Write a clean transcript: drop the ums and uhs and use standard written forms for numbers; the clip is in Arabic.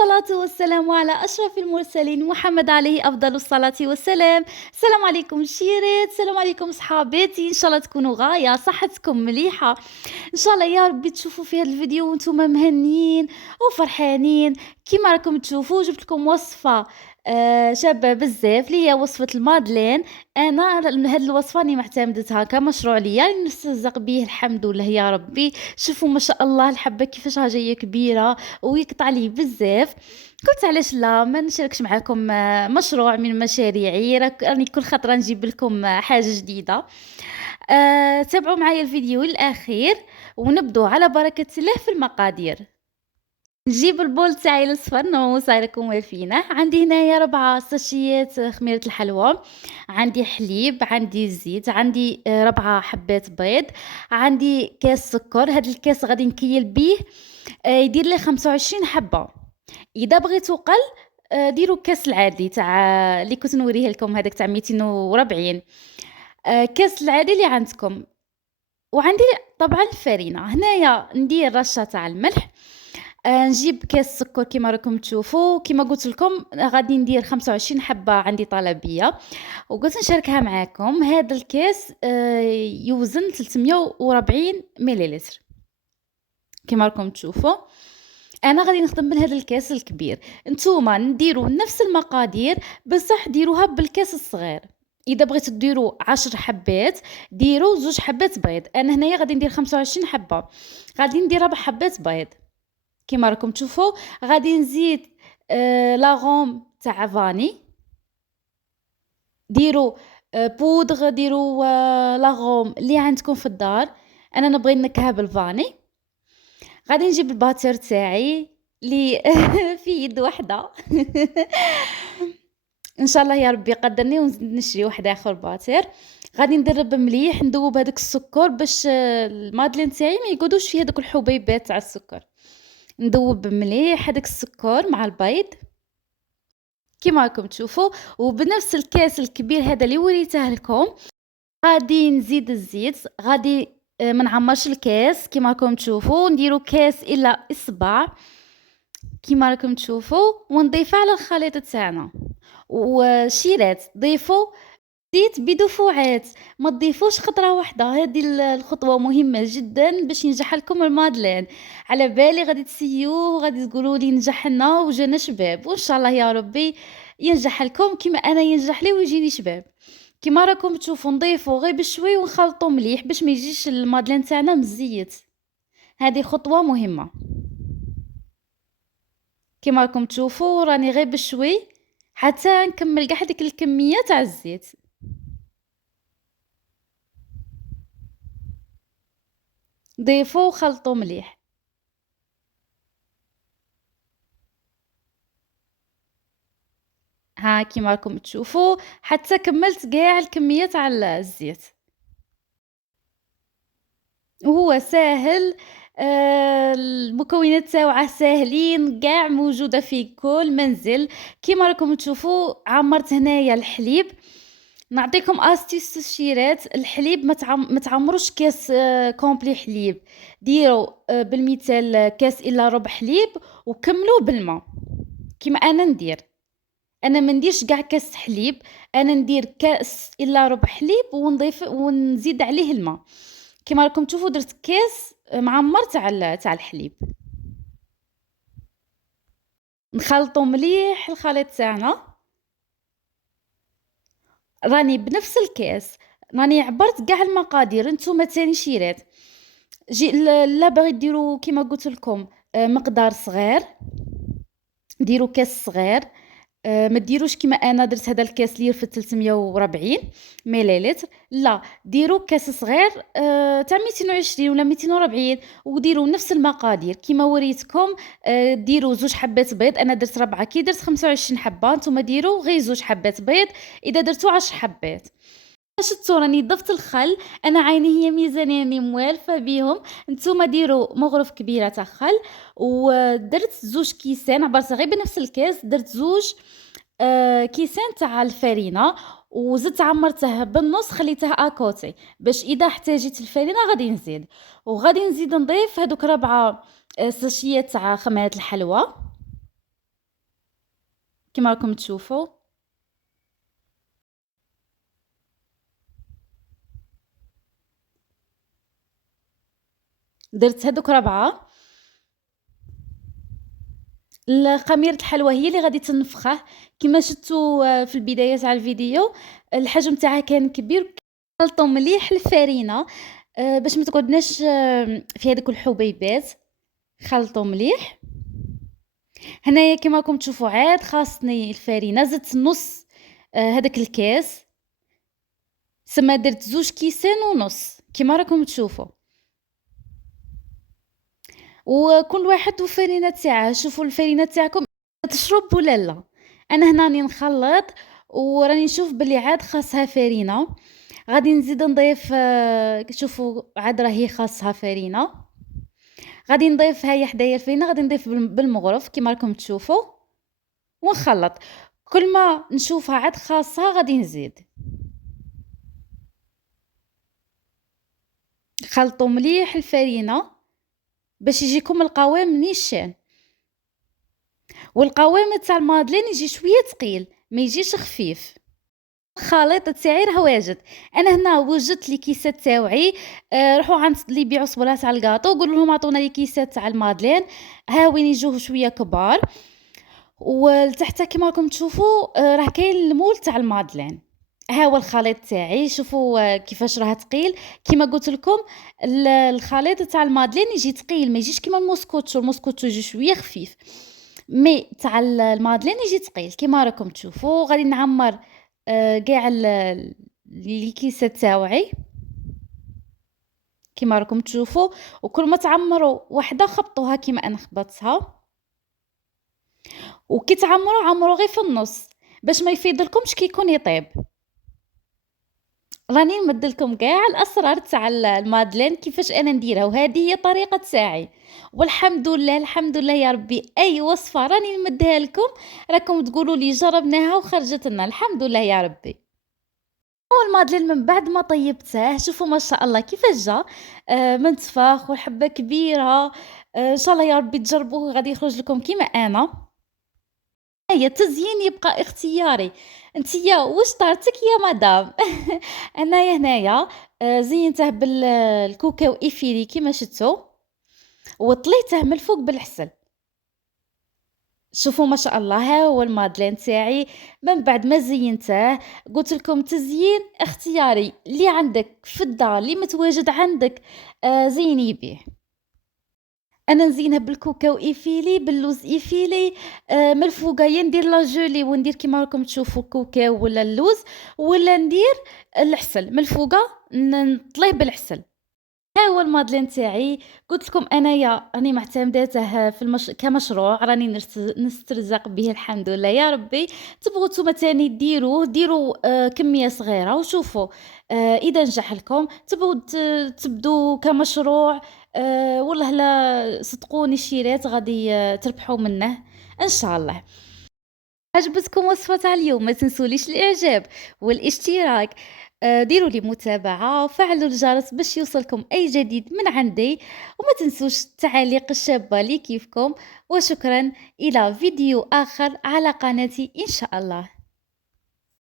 والصلاة والسلام على أشرف المرسلين محمد عليه أفضل الصلاة والسلام. السلام عليكم شيرات، السلام عليكم صحاباتي، إن شاء الله تكونوا غاية صحتكم مليحة. إن شاء الله يا ربي تشوفوا في هذا الفيديو وانتم مهنيين وفرحانين. كيما راكم تشوفوا جبت لكم وصفة شابة بزاف اللي هي وصفة المادلين. أنا هاد الوصفة راني معتمدتها كمشروع ليا اللي نسترزق به الحمد لله يا ربي. شوفوا ما شاء الله الحبة كيفاش جاية كبيرة ويقطع لي بزاف. قلت علاش لا ما نشاركش معكم مشروع من مشاريعي، راني كل خطرة نجيب لكم حاجة جديدة. تابعوا معايا الفيديو للأخير ونبدو على بركة الله في المقادير. نجيب البول تاعي الصفر نورمالمون راكم والفينه. عندي هنايا 4 ساشيات خميرة الحلوى، عندي حليب، عندي زيت، عندي 4 حبات بيض، عندي كاس سكر. هاد الكاس غادي نكيل بيه يدير لي 25 حبة. إذا بغيتو قل ديروا الكاس العادي تاع اللي كنت نوريه لكم هذاك تاع 240. كاس العادي اللي عندكم. وعندي طبعا الفرينة هنايا ندير رشة تاع الملح. نجيب كاس سكر كيما راكم تشوفوا. كيما قلت لكم غادي ندير 25 حبة عندي طلبية وقلت نشاركها معاكم. هذا الكاس يوزن 340 مليلتر كيما راكم تشوفوا. انا غادي نخدم من هذا الكاس الكبير. نتوما نديروا نفس المقادير بصح ديروها بالكاس الصغير. اذا بغيتوا ديروا 10 حبات ديروا 2 حبات بيض. انا هنايا غادي ندير 25 حبة، غادي ندير 4 حبات بيض كيما راكم تشوفوا. غادي نزيد لاغوم تاع فاني. ديروا بودغ، ديروا لاغوم اللي عندكم في الدار. انا نبغي النكهه بالفاني. غادي نجيب الباتر تاعي اللي في يد واحده ان شاء الله يا ربي يقدرني ونزيد نشري واحد اخر باتر. غادي ندرب مليح ندوب هذاك السكر باش المادلين تاعي ما يقعدوش فيه هذوك الحبيبات تاع السكر. ندوب مليح هذاك السكر مع البيض كيما راكم تشوفوا. وبنفس الكاس الكبير هذا اللي وريته لكم غادي نزيد الزيت. غادي ما نعمرش الكاس كيما راكم تشوفوا، نديروا كاس الى اصبع كيما راكم تشوفوا ونضيفها على الخليط تاعنا. وشيرات ضيفوا زيت بدفعات، ما تضيفوش خطره واحده. هذه الخطوه مهمه جدا باش ينجح لكم المادلين. على بالي غادي تسيوه وغادي تقولوا لي نجح لنا وجانا شباب، وان شاء الله يا ربي ينجح لكم كيما انا ينجح لي ويجيني شباب. كيما راكم تشوفوا نضيفوا غير بشوي ونخلطوا مليح باش ما يجيش المادلين تاعنا مزيت. هذه خطوه مهمه. كيما راكم تشوفوا راني غير بشوي حتى نكمل كاع هذيك الكميه تاع الزيت. ضيفوا وخلطوا مليح. ها كيما راكم تشوفوا حتى كملت كاع الكميه تاع الزيت. وهو ساهل. المكونات تاوعه ساهلين كاع موجوده في كل منزل. كيما راكم تشوفوا عمرت هنايا الحليب. نعطيكم استيس تشيرات. الحليب ما تعمروش كاس كومبلي حليب. ديروا بالمثال كاس الا ربع حليب وكملوه بالماء كيما انا ندير. انا ما نديرش كاع كاس حليب، انا ندير كاس الا ربع حليب ونضيف ونزيد عليه الماء. كيما راكم تشوفوا درت كاس معمر تاع الحليب. نخلطوا مليح الخليط تاعنا. راني بنفس الكاس راني عبرت كاع المقادير. نتوما تاني شيرات لا باغي ديروا كيما قلت لكم مقدار صغير ديروا كاس صغير. ما ديروش كيما انا درت هذا الكاس اللي يرفد 340 مليلتر. لا ديروا كاس صغير تاع 220 ولا 240 وديروا نفس المقادير كيما وريتكم. ديروا 2 حبات بيض. انا درت 4 كي درت 25 حبه. نتوما ديروا غير 2 حبات بيض اذا درتوا 10 حبات. شفتوا راني ضفت الخل. انا عيني هي ميزانيه راني موالفه بيهم. نتوما ديروا مغرف كبيره تاع خل. ودرت 2 كيسان عبرت غير بنفس الكاس درت 2 كيسان تاع الفرينه وزدت عمرته بالنص خليته اكوتي باش اذا احتاجيت الفرينه غادي نزيد. وغادي نزيد نضيف هذوك 4 ساشيات تاع خميره الحلوى. كيما راكم تشوفوا. درت هادوك 4. خميرة الحلوى هي اللي غادي تنفخه. كيما شفتوا في البداية تاع الفيديو، الحجم تاعها كان كبير. نخلطوا مليح الفرينة باش ما تقعدناش في هذوك الحبيبات. خلطوا مليح. هنايا كيما راكم تشوفوا عاد خاصني الفرينة، زدت نُص هداك الكاس. تسمى درت 2 كيسان ونُص كيما راكم تشوفوا. وكل واحد والفرينة تاعه. شوفوا الفرينة تاعكم تشرب ولا لا. أنا هنا راني نخلّط وراني نشوف بلي عاد خاصها فرينة. غادي نزيد نضيف شوفوا عاد راهي خاصها فرينة. غادي نضيف هاهي حدايا الفرينة، غادي نضيف بالمغرف كيما راكم تشوفوا ونخلّط. كل ما نشوفها عاد خاصها غادي نزيد. خلطوا مليح الفرينة باش يجيكم القوام نيشان. والقوام تاع المادلين يجي شوية تقيل، ما يجيش خفيف. الخليط تاعي راه واجد. أنا هنا وجدت لي كيسات تاوعي. روحوا عند اللي يبيعوا صبرا تاع الكاطو قولوا لهم عطونا لي كيسات تاع المادلين. ها وين يجوه شوية كبار. ولتحت كيما راكم تشوفوا راه كاين المول تاع المادلين. ها هو الخليط تاعي. شوفوا كيفاش راه تقيل. كيما قلت لكم الخليط تاع المادلين يجي تقيل، ما يجيش كيما الموسكوتشو. الموسكوتشو يجي شويه خفيف. مي تاع المادلين يجي تقيل كيما راكم تشوفوا. غادي نعمر كاع الكيسات تاوعي كيما راكم تشوفوا. وكل ما تعمروا وحده خبطوها كيما انا خبطتها. وكي تعمروا عمروا غير في النص باش ما يفيضلكمش كي يكون يطيب. راني نمد لكم كاع الأسرار تاع المادلين كيفاش أنا نديرها، وهذه هي طريقة تاعي. والحمد لله الحمد لله يا ربي. أي وصفة راني نمدها لكم راكم تقولوا لي جربناها وخرجت لنا الحمد لله يا ربي. هو المادلين من بعد ما طيبته شوفوا ما شاء الله كيفاش جا منتفخ والحبة كبيرة. إن شاء الله يا ربي تجربوه غادي يخرج لكم كيما أنا. هي التزيين يبقى اختياري. انتيا واش طارتك يا مدام؟ انايا هنايا زينته بالكوكاو ايفيلي كيما شفتوا. وطليته من الفوق بالعسل. شوفوا ما شاء الله. ها هو المادلين تاعي من بعد ما زينته. قلت لكم تزيين اختياري اللي عندك في الدار اللي متواجد عندك زيني بيه. أنا نزينها بالكوكاو إيفيلي، باللوز إيفيلي. من الفوقا يا ندير لا جولي وندير كيما راكم تشوفوا الكوكاو ولا اللوز، ولا ندير العسل من الفوقا نطليه بالعسل. ها هو المادلين تاعي. قلت لكم أنايا راني معتمداته كمشروع راني نسترزق به الحمد لله يا ربي. تبغوا نتوما تاني ديروه ديروا كمية صغيرة وشوفوا إذا نجح لكم تبغوا تبدوا كمشروع. والله لا صدقوني الشيرات غادي تربحوا منه إن شاء الله. عجبتكم وصفة تاع اليوم ما تنسوليش الإعجاب والاشتراك. ديروا لي متابعة وفعلوا الجرس باش يوصلكم أي جديد من عندي. وما تنسوش التعاليق الشابة لي كيفكم. وشكرا إلى فيديو آخر على قناتي إن شاء الله.